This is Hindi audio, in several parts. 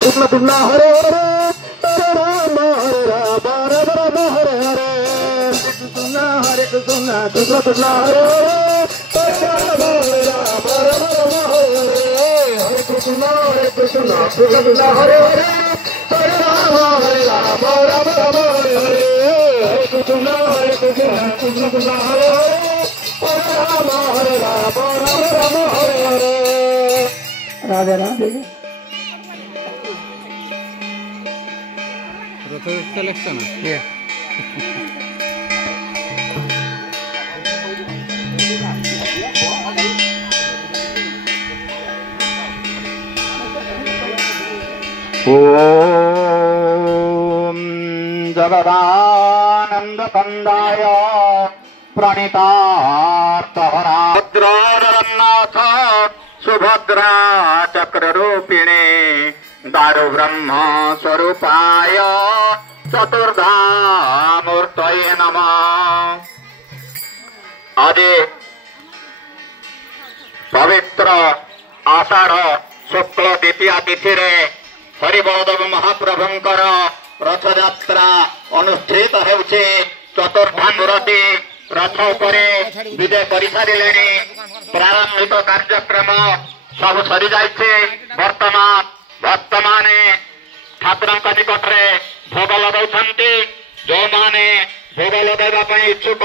कृष्ण कृष्ण हरे हरे हरे राम राम राम हरे हरे हरे कृष्ण कृष्ण कृष्ण हरे हरे हरे राम राम हरे हरे कृष्ण कृष्ण कृष्ण हरे हरे हरे राम राम हरे हरे कृष्ण कृष्ण हरे हरे हरे राम राम हरे हरे। राधे राधे। Selection. Yeah. ओम जगदानंद कंदाय प्रणितार्थहराद्रनाथ सुभद्रा चक्र रूपिणे दारु ब्रह्म स्वरूपाय चतुर्धामूर्तये नमः। आज पवित्र आषाढ़ शुक्ल द्वितीया तिथि हरिबलदेव महाप्रभुंकर रथयात्रा अनुष्ठित होउछि। चतुर्था मूर्ति रथ उपरे विजय कर सारे प्रारंभिक कार्यक्रम सब सरी जाइछे। वर्तमान भक्त माने ठाकुर निकट में भोग लगाउछन्ति। जो माने भोग लगाइबा पई इच्छुक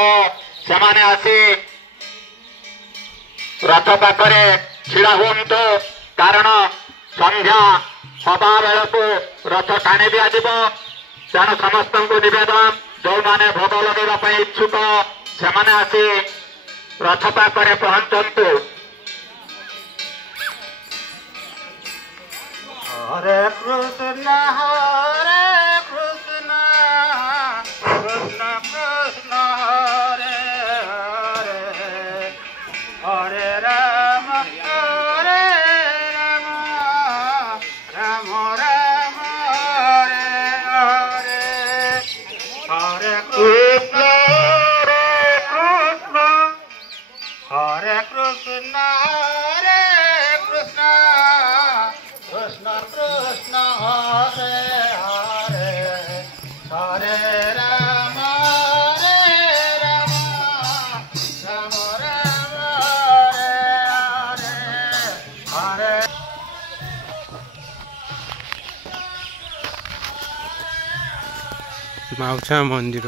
से माने आसी रथ पाखरे छिड़ा हुअन्तु, कारण संध्या सभा बेलू रथ टाणी दि तेणु समस्त को निवेदन जो माने भोग लगे इच्छुक से माने आसी रथ पाखरे पहुंचतु। हरे कृष्ण कृष्ण कृष्ण हरे हरे हरे राम हरे राम राम राम हरे हरे हरे कृष्ण हरे कृष्ण कृष्ण कृष्ण हरे हरे हरे राम राम राम हरे हरे हरे। माउछा मंदिर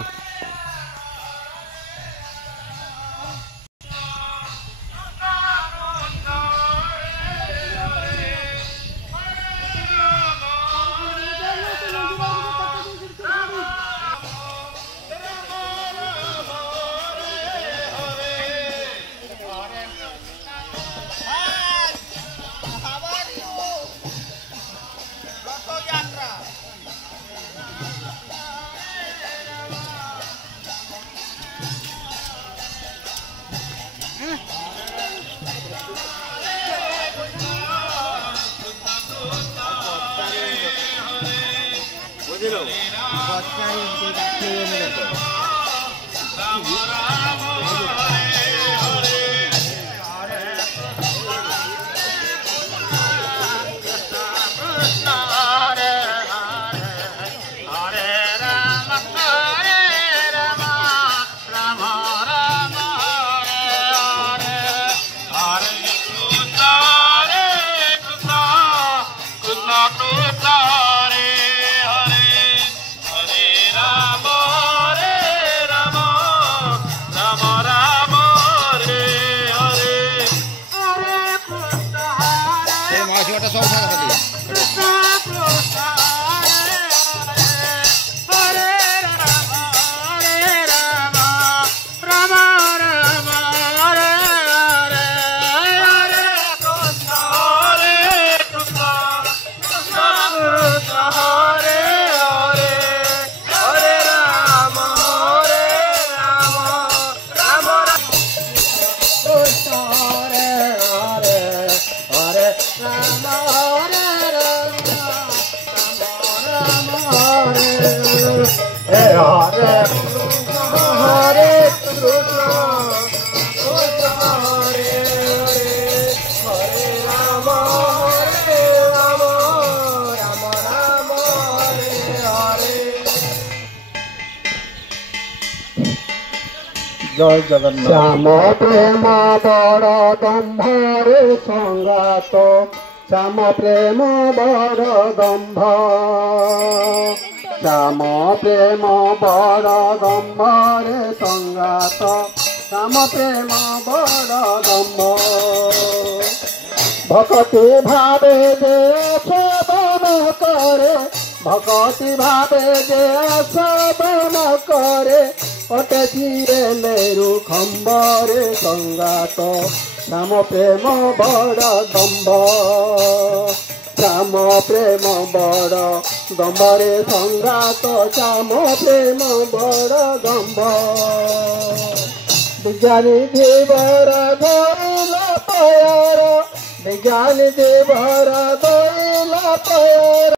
জয় জগন্নাথ। শ্যাম প্রেম বড় দম্ভরে সংগাত, শ্যাম প্রেম বড় দম্ভ, শ্যাম প্রেম বড় দম্ভরে সংগাত, শ্যাম প্রেম বড় দম্ভ। ভকতি ভাবে যে সেবন করে, ভকতি ভাবে যে সেবন করে, অটে চিরে মেরু খম্বরে সংগাত, শ্যাম প্রেম বড় দম্ভ, শ্যাম প্রেম বড় দম্ভরে সংগাত, শ্যাম প্রেম বড় দম্ভ। বিজ্ঞানী জীবর ধরিল পয়ার, বিজ্ঞানী জীবর ধরিল পয়ার।